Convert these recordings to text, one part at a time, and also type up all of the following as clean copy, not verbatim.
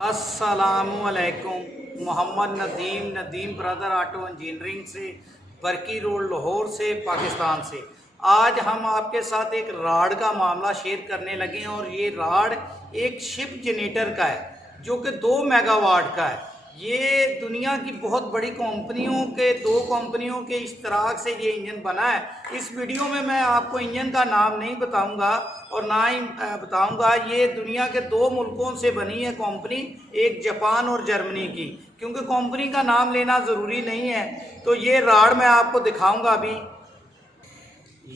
अस्सलामुअलैकुम। Mohammad Nadeem brother auto engineering से, Barki road Lahore से, पाकिस्तान से। आज हम आपके साथ एक राड का मामला शेयर करने लगे हैं और ये राड एक शिप जनरेटर का है जो कि 2 मेगावाट का है। ये दुनिया की बहुत बड़ी कंपनियों के 2 कंपनियों के इश्तराक से ये इंजन बना है। इस वीडियो में मैं आपको इंजन का नाम नहीं बताऊंगा और ना ही बताऊंगा। ये दुनिया के 2 मुल्कों से बनी है कंपनी, एक जापान और जर्मनी की, क्योंकि कंपनी का नाम लेना ज़रूरी नहीं है। तो ये राड मैं आपको दिखाऊंगा अभी।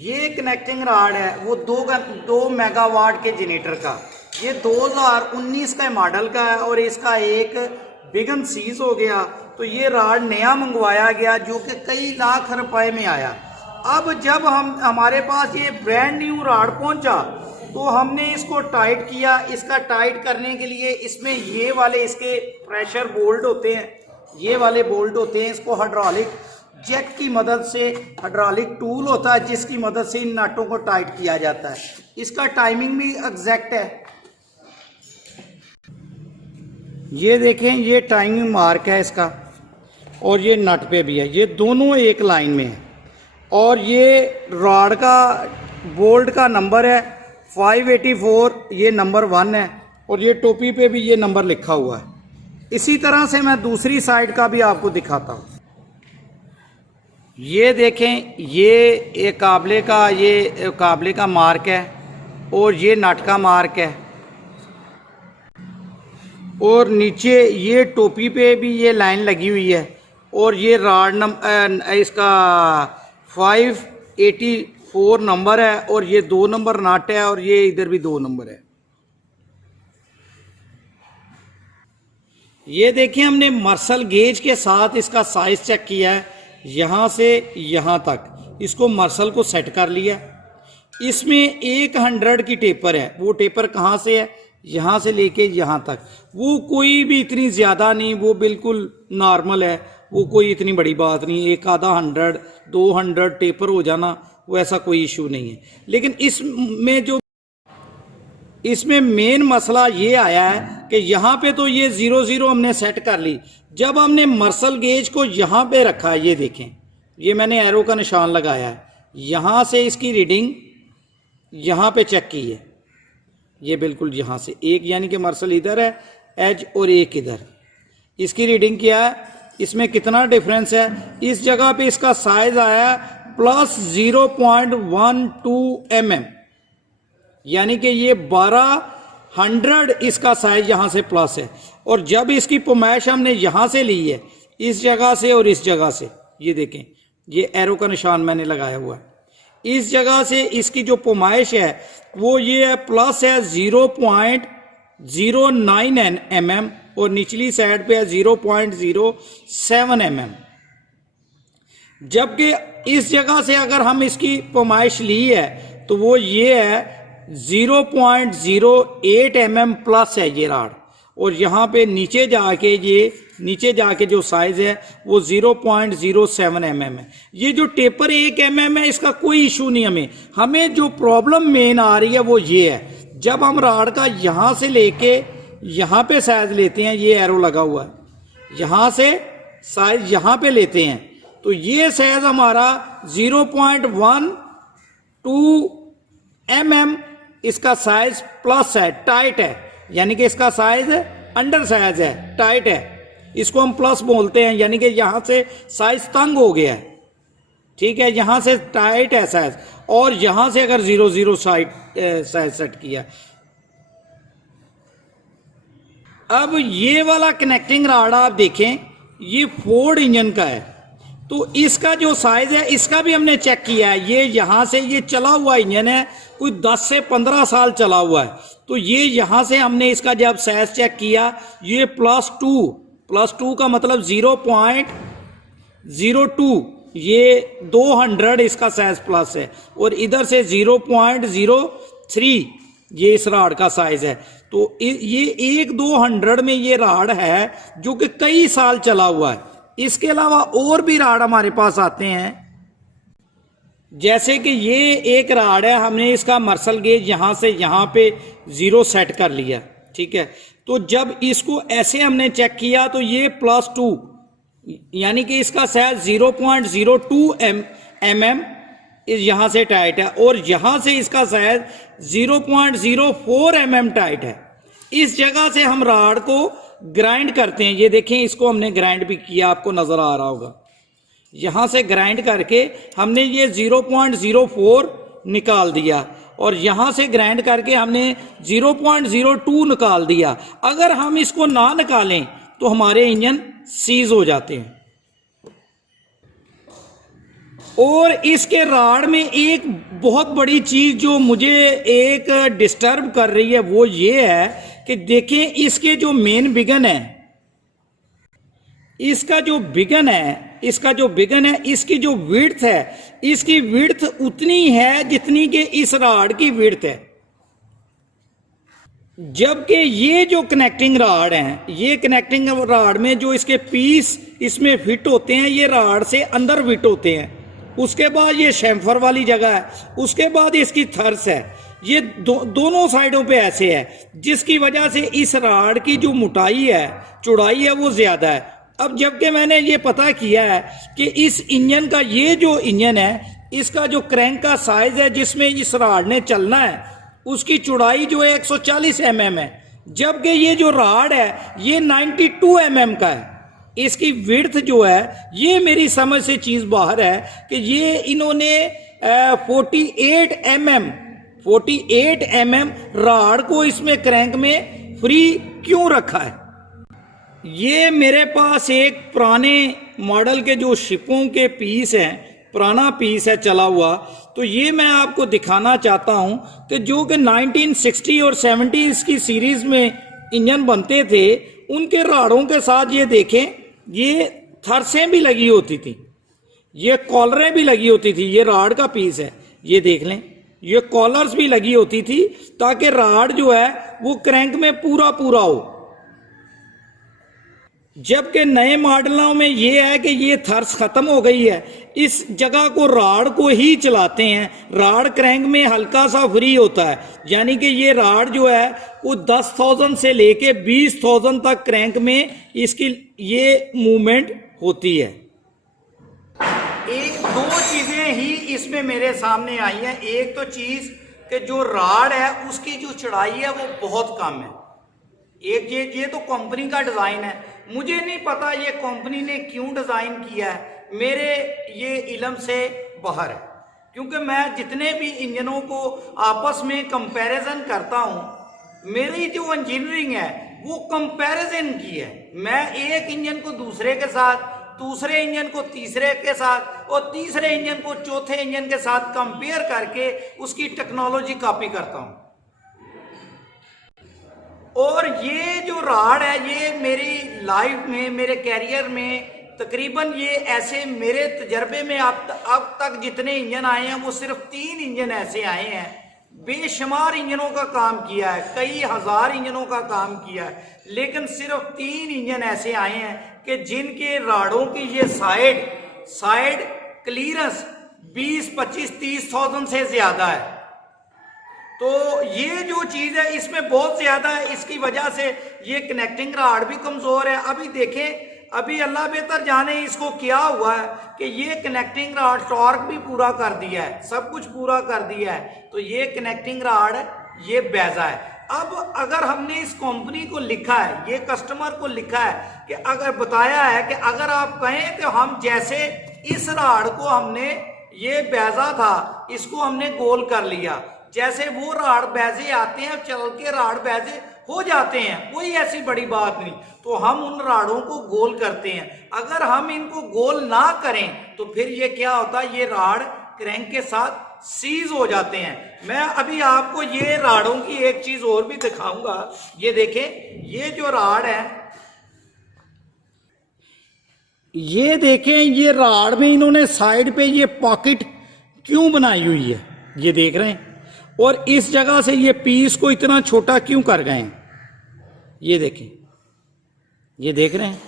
ये कनेक्टिंग राड है वो 2 मेगावाट के जनरेटर का। ये 2019 का मॉडल का है और इसका एक बिगन सीज हो गया। तो ये राड नया मंगवाया गया जो कि कई लाख रुपए में आया। अब जब हमारे पास ये ब्रांड न्यू राड पहुंचा तो हमने इसको टाइट किया। इसका टाइट करने के लिए इसमें ये वाले इसके प्रेशर बोल्ट होते हैं, ये वाले बोल्ट होते हैं। इसको हाइड्रोलिक जैक की मदद से, हाइड्रोलिक टूल होता है जिसकी मदद से इन नटों को टाइट किया जाता है। इसका टाइमिंग भी एग्जैक्ट है। ये देखें, ये टाइमिंग मार्क है इसका और ये नट पे भी है। ये दोनों एक लाइन में है और ये रॉड का बोल्ट का नंबर है 584, ये नंबर 1 है और ये टोपी पे भी ये नंबर लिखा हुआ है। इसी तरह से मैं दूसरी साइड का भी आपको दिखाता हूँ। ये देखें, ये काबले का मार्क है और ये नट का मार्क है और नीचे ये टोपी पे भी ये लाइन लगी हुई है और ये राड इसका 584 नंबर है और ये 2 नंबर नट है और ये इधर भी 2 नंबर है। ये देखिए, हमने मर्सल गेज के साथ इसका साइज चेक किया है, यहाँ से यहाँ तक इसको मर्सल को सेट कर लिया। इसमें 100 की टेपर है। वो टेपर कहाँ से है? यहाँ से लेके यहाँ तक। वो कोई भी इतनी ज़्यादा नहीं, वो बिल्कुल नॉर्मल है, वो कोई इतनी बड़ी बात नहीं। एक आधा 100 200 टेपर हो जाना वो ऐसा कोई इशू नहीं है। लेकिन इसमें मेन मसला ये आया है कि यहाँ पे तो ये 0 हमने सेट कर ली। जब हमने मर्सल गेज को यहाँ पे रखा है, ये देखें, ये मैंने एरो का निशान लगाया है, यहाँ से इसकी रीडिंग यहाँ पे चेक की है। ये बिल्कुल यहाँ से एक, यानी कि मर्सल इधर है एज और एक इधर। इसकी रीडिंग क्या है, इसमें कितना डिफरेंस है। इस जगह पे इसका साइज आया प्लस 0.12 mm, यानी कि ये 1200 इसका साइज यहाँ से प्लस है। और जब इसकी पुमाइश हमने यहाँ से ली है, इस जगह से और इस जगह से, ये देखें, ये एरो का निशान मैंने लगाया हुआ है, इस जगह से इसकी जो पुमाइश है वो ये है प्लस है 0.09 mm और निचली साइड पे है 0.07 mm। जबकि इस जगह से अगर हम इसकी पुमाइश ली है तो वो ये है 0.08 mm प्लस है ये राड। और यहाँ पे नीचे जाके जो साइज है वो 0.07 mm है। ये जो टेपर 1 mm है, इसका कोई इशू नहीं। हमें जो प्रॉब्लम मेन आ रही है वो ये है, जब हम राड का यहाँ से लेके यहाँ पे साइज लेते हैं, ये एरो लगा हुआ है, यहाँ से साइज यहाँ पे लेते हैं तो ये साइज हमारा 0.12 mm इसका साइज प्लस है, टाइट है, यानी कि इसका साइज अंडर साइज है, टाइट है। इसको हम प्लस बोलते हैं, यानी कि यहां से साइज तंग हो गया है, ठीक है, यहां से टाइट है साइज। और यहां से अगर 0 साइज सेट किया। अब ये वाला कनेक्टिंग राड आप देखें, ये फोर्ड इंजन का है, तो इसका जो साइज है इसका भी हमने चेक किया है। ये यहाँ से, ये चला हुआ इंजन है, कोई 10 से 15 साल चला हुआ है। तो ये यहाँ से हमने इसका जब साइज चेक किया, ये +2 का मतलब 0.02, ये 200 इसका साइज प्लस है और इधर से 0.03 ये इस राड का साइज है। तो ये 1-200 में ये राड है जो कि कई साल चला हुआ है। इसके अलावा और भी राड हमारे पास आते हैं, जैसे कि ये एक राड है, हमने इसका मर्सल गेज यहाँ से यहाँ पे 0 सेट कर लिया, ठीक है। तो जब इसको ऐसे हमने चेक किया तो ये +2, यानी कि इसका साइज 0.02 mm यहां से टाइट है और यहां से इसका साइज 0.04 mm टाइट है। इस जगह से हम राड को ग्राइंड करते हैं। ये देखें, इसको हमने ग्राइंड भी किया, आपको नजर आ रहा होगा। यहां से ग्राइंड करके हमने ये 0.04 निकाल दिया और यहां से ग्राइंड करके हमने 0.02 निकाल दिया। अगर हम इसको ना निकालें तो हमारे इंजन सीज हो जाते हैं। और इसके राड में एक बहुत बड़ी चीज जो मुझे एक डिस्टर्ब कर रही है वो ये है कि देखें, इसके जो मेन बिगन है, इसका जो बिगन है, इसकी जो विड्थ है, इसकी विड्थ उतनी है जितनी कि इस राड की विड्थ है। जबकि ये जो कनेक्टिंग राड हैं, ये कनेक्टिंग राड में जो इसके पीस इसमें फिट होते हैं, ये राड से अंदर फिट होते हैं। उसके बाद ये शैम्फर वाली जगह है, उसके बाद इसकी थर्स है। ये दोनों साइडों पे ऐसे है, जिसकी वजह से इस राड की जो मोटाई है, चौड़ाई है, वो ज्यादा है। अब जबकि मैंने ये पता किया है कि इस इंजन का, ये जो इंजन है, इसका जो क्रैंक का साइज है जिसमें इस राड ने चलना है, उसकी चौड़ाई जो है 140 mm है, जबकि ये जो राड है ये 92 mm का है। इसकी विड्थ जो है, ये मेरी समझ से चीज बाहर है कि ये इन्होंने 48 mm राड को इसमें क्रैंक में फ्री क्यों रखा है। ये मेरे पास एक पुराने मॉडल के जो शिपों के पीस हैं, पुराना पीस है चला हुआ, तो ये मैं आपको दिखाना चाहता हूं कि जो कि 1960 और 70s की सीरीज में इंजन बनते थे, उनके राड़ों के साथ ये देखें, ये थर्सें भी लगी होती थी, ये कॉलरें भी लगी होती थी। ये राड का पीस है, ये देख लें, ये कॉलर्स भी लगी होती थी ताकि राड जो है वो क्रैंक में पूरा हो। जबकि नए मॉडलों में ये है कि ये थर्स खत्म हो गई है, इस जगह को राड को ही चलाते हैं। राड क्रैंक में हल्का सा फ्री होता है, यानी कि ये राड जो है वो 10,000 से लेके 20,000 तक क्रैंक में इसकी ये मूवमेंट होती है। एक दो चीजें ही इसमें मेरे सामने आई हैं। एक तो चीज कि जो राड है उसकी जो चौड़ाई है वो बहुत कम है। एक ये तो कंपनी का डिजाइन है, मुझे नहीं पता ये कंपनी ने क्यों डिजाइन किया है, मेरे ये इल्म से बाहर है। क्योंकि मैं जितने भी इंजनों को आपस में कंपैरिजन करता हूं, मेरी जो इंजीनियरिंग है वो कंपैरिजन की है। मैं एक इंजन को दूसरे के साथ, दूसरे इंजन को तीसरे के साथ और तीसरे इंजन को चौथे इंजन के साथ कंपेयर करके उसकी टेक्नोलॉजी कॉपी करता हूं। और ये जो राड है, ये मेरी लाइफ में, मेरे कैरियर में तकरीबन ये ऐसे मेरे तजर्बे में अब तक जितने इंजन आए हैं वो सिर्फ 3 इंजन ऐसे आए हैं। बेशुमार इंजनों का काम किया है, कई हजार इंजनों का काम किया है, लेकिन सिर्फ 3 इंजन ऐसे आए हैं कि जिनके राडों की ये साइड क्लियरेंस 20-25-30,000 से ज्यादा है। तो ये जो चीज है इसमें बहुत ज्यादा है, इसकी वजह से ये कनेक्टिंग राड भी कमजोर है। अभी देखें, अभी अल्लाह बेहतर जाने इसको क्या हुआ है कि ये कनेक्टिंग राड टॉर्क भी पूरा कर दिया है, सब कुछ पूरा कर दिया है, तो ये कनेक्टिंग राड ये बैजा है। अब अगर हमने इस कंपनी को लिखा है, ये कस्टमर को लिखा है कि अगर बताया है कि अगर आप कहें तो हम जैसे इस राड को हमने, ये बैजा था, इसको हमने गोल कर लिया, जैसे वो राड बैजे आते हैं चल के राड बैजे हो जाते हैं, कोई ऐसी बड़ी बात नहीं, तो हम उन राडों को गोल करते हैं। अगर हम इनको गोल ना करें तो फिर ये क्या होता है, ये राड क्रैंक के साथ सीज हो जाते हैं। मैं अभी आपको ये राडों की एक चीज और भी दिखाऊंगा। ये देखें, ये जो राड है, ये देखें, ये राड में इन्होंने साइड पे ये पॉकेट क्यों बनाई हुई है, ये देख रहे हैं, और इस जगह से ये पीस को इतना छोटा क्यों कर गए हैं, ये देखें, ये देख रहे हैं,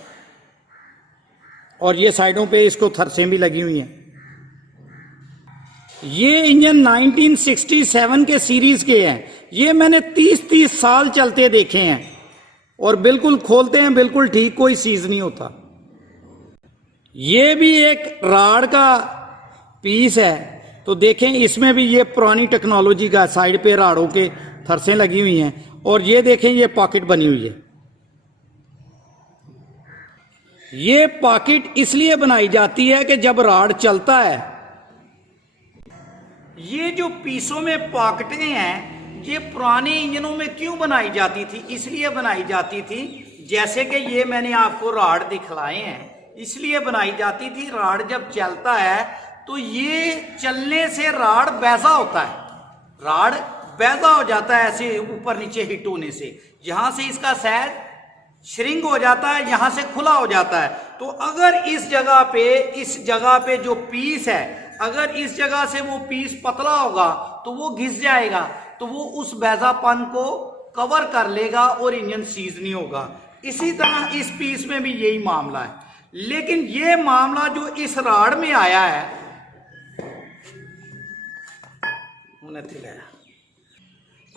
और ये साइडों पे इसको थरसें भी लगी हुई हैं। ये इंजन 1967 के सीरीज के हैं, ये मैंने 30-30 साल चलते देखे हैं। और बिल्कुल खोलते हैं बिल्कुल ठीक, कोई सीज नहीं होता। ये भी एक राड का पीस है, तो देखें इसमें भी ये पुरानी टेक्नोलॉजी का, साइड पे राड़ों के थरसें लगी हुई हैं, और ये देखें ये पॉकेट बनी हुई है। ये पॉकेट इसलिए बनाई जाती है कि जब राड चलता है, ये जो पीसों में पॉकेटें हैं ये पुराने इंजनों में क्यों बनाई जाती थी? इसलिए बनाई जाती थी, जैसे कि ये मैंने आपको राड दिखलाए हैं, इसलिए बनाई जाती थी। राड जब चलता है तो ये चलने से राड बैजा होता है, राड बैजा हो जाता है ऐसे ऊपर नीचे हिट होने से, यहां से इसका सैज श्रिंक हो जाता है, यहां से खुला हो जाता है। तो अगर इस जगह पे जो पीस है, अगर इस जगह से वो पीस पतला होगा तो वो घिस जाएगा, तो वो उस बैजापन को कवर कर लेगा और इंजन सीज नहीं होगा। इसी तरह इस पीस में भी यही मामला है। लेकिन ये मामला जो इस राड में आया है,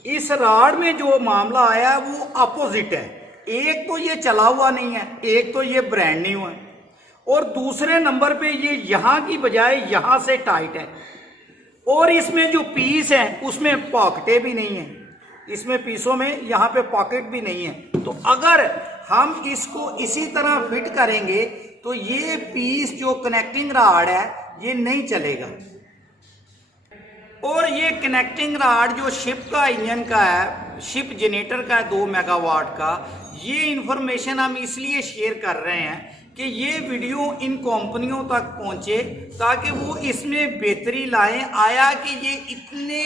इस राड में जो मामला आया है वो अपोजिट है। एक तो ये चला हुआ नहीं है, एक तो ये ब्रांड न्यू है, और दूसरे नंबर पे ये यहां की बजाय यहां से टाइट है, और इसमें जो पीस है उसमें पॉकेटें भी नहीं है, इसमें पीसों में यहां पे पॉकेट भी नहीं है। तो अगर हम इसको इसी तरह फिट करेंगे तो ये पीस जो कनेक्टिंग राड है ये नहीं चलेगा। और ये कनेक्टिंग राड जो शिप का इंजन का है, शिप जनरेटर का है 2 मेगावाट का, ये इंफॉर्मेशन हम इसलिए शेयर कर रहे हैं कि ये वीडियो इन कंपनियों तक पहुंचे ताकि वो इसमें बेहतरी लाएं। आया कि ये इतने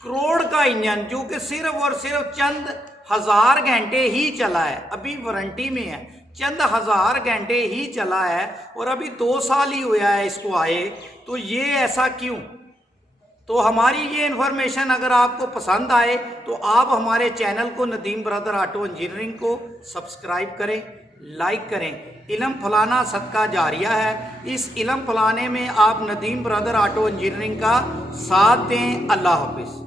करोड़ का इंजन जो कि सिर्फ और सिर्फ चंद हजार घंटे ही चला है, अभी वारंटी में है, चंद हजार घंटे ही चला है, और अभी 2 साल ही हुआ है इसको आए, तो ये ऐसा क्यों? तो हमारी ये इन्फॉर्मेशन अगर आपको पसंद आए तो आप हमारे चैनल को नदीम ब्रदर ऑटो इंजीनियरिंग को सब्सक्राइब करें, लाइक करें। इल्म फलाना सदका जारिया है, इस इल्म फलाने में आप नदीम ब्रदर ऑटो इंजीनियरिंग का साथ दें। अल्लाह हाफिज़।